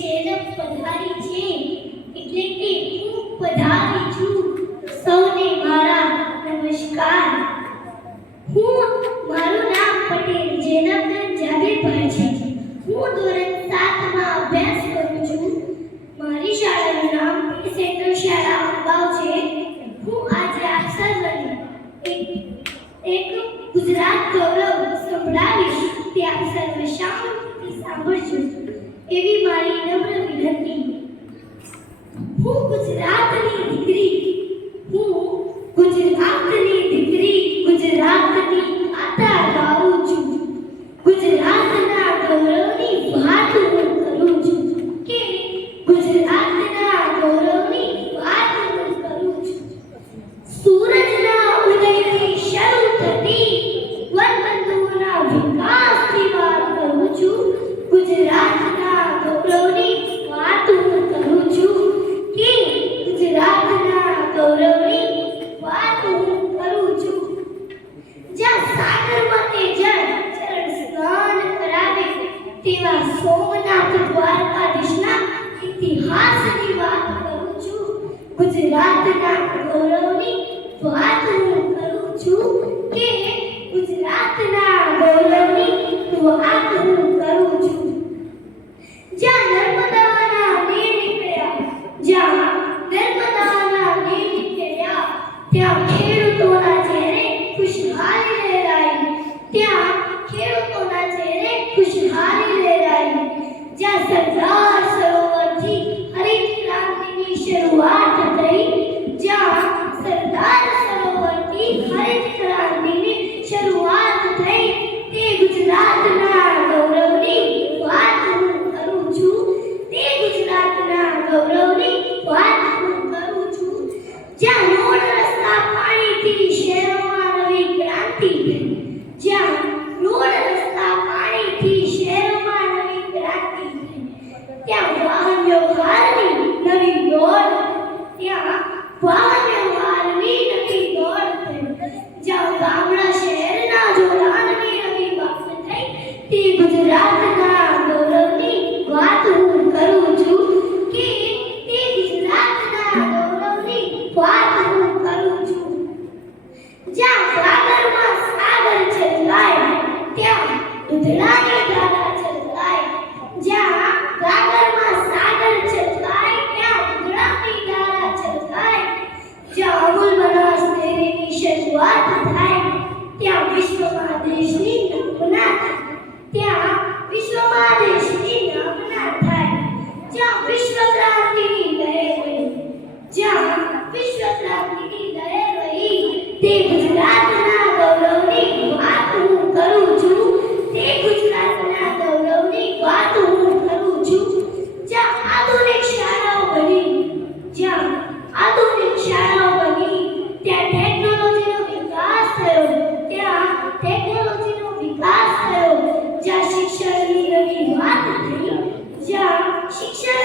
જેને પધારી છે એટલે કે હું પધારી છું. સૌને મારા નમસ્કાર. મારું નામ પટેલ જેનબબેન જાબીરભાઈ છે. હું ધોરણ 7 માં અભ્યાસ કરું છું. મારી શાળાનું નામ સેન્ટ્રલ શાળા અંબાવ છે. હું આજે આપ સર્વને એક ગુજરાત ગૌરવ સંભળાવીશ. તે આપ સર્વ શાંતિથી સાંભળજો એવી મારી નમ્ર વિનંતી. હું ગુજરાતની દીકરી, ગુજરાતની આતા ગાઉં છું. ગુજરાતના ગૌરવની વાત હું કરું છું કે ગુજરાતના ગૌરવની વાત હું કરું છું. સૂરજના ઉદયથી શરૂ થતી વનબંધુઓના વિકાસની વાત કરું છું. ગુજરાતના ગૌરવની વાત હું કરું છું કે ગુજરાતના ગૌરવની વાત હું કરું છું. જ્યાં સાગરમાં તે જળ ચરણ સ્નાન કરાવે તેવા સોમનાથ દ્વારકાધીશના ઇતિહાસની વાત કરું છું. ગુજરાતના ગૌરવની વાત હું કરું છું કે ગુજરાતના ગૌરવની વાત હું કરું છું. જ્યાં નર્મદાના નીર નીકળ્યા, ત્યાં ખેડૂતોના ચહેરે ખુશહાલી લહેરાઈ. જ્યાં સરદાર સરોવરથી હરિત ક્રાંતિની શરૂઆત થઈ, તે ગુજરાતના ગૌરવની વાત હું કરું છું. જ્યાં રોડ રસ્તા પાણીથી શહેરોમાં નવી ક્રાંતિ થઈ, ત્યાં વાહન વ્યવહારની નવી દોડ થઈ. જ્યાં ગામડા શહેરના જોડાણની નવી વાત થઈ. તે ગુજરાતના ગૌરવની વાત હું કરું છું કે તે ગુજરાતના ગૌરવની વાત હું કરું છું. જ્યાં સાગરમાં સાગર છલકાય, ત્યાં દૂધડાની ધારા છલકાય. જ્યાં સાગરમાં સાગર છલકાય, ત્યાં દૂધડાની ધારા છલકાય. જ્યાં અમૂલ બનાસ ડેરીની શરૂઆત થાય, ત્યાં વિશ્વમાં દેશની નામના થાય. જ્યાં વિશ્વ ક્રાંતિની લહેર વહી, તે ગુજરાતના ગૌરવની વાત હું કરું છું. જ્યાં આધુનિક શાળાઓ બની, ત્યાં ટેકનોલોજીનો વિકાસ થયો. જ્યાં શિક્ષણની નવી વાત થઈ, જ્યાં શિક્ષણ